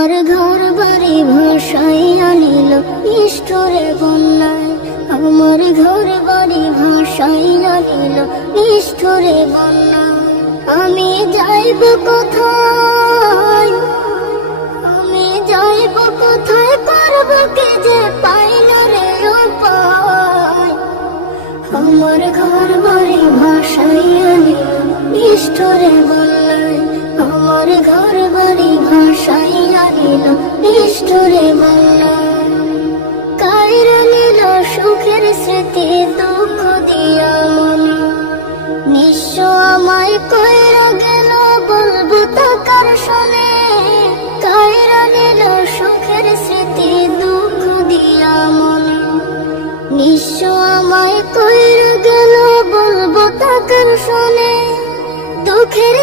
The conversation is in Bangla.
আমার ঘর বাড়ি ভাসাইয়া নিল নিষ্ঠুরে বন্যায়। আমার ঘর বাড়ি ভাসাইয়া নিল নিষ্ঠুরে বন্যায়। আমি যাইব কোথায়, আমি যাইব কোথায়, করব কি যে পাই না রে উপায়। আমার ঘর বাড়ি ভাসাইয়া নিল নিষ্ঠুরে বন্যায়। আমার ঘর বাড়ি ভাসাইয়া নিল নিষ্ঠুরে বন্যায়। কাইরা নিল সুখের স্মৃতি দুঃখ দিয়া মনে। নিঃস্ব আমায় কইরা গেল, বলবো তাকার শোনে। কাইরা নিল সুখের স্মৃতি দুঃখ দিয়া মনে। নিঃস্ব আমায় কইরা গেল, বলবো তাকার শোনে। দুঃখের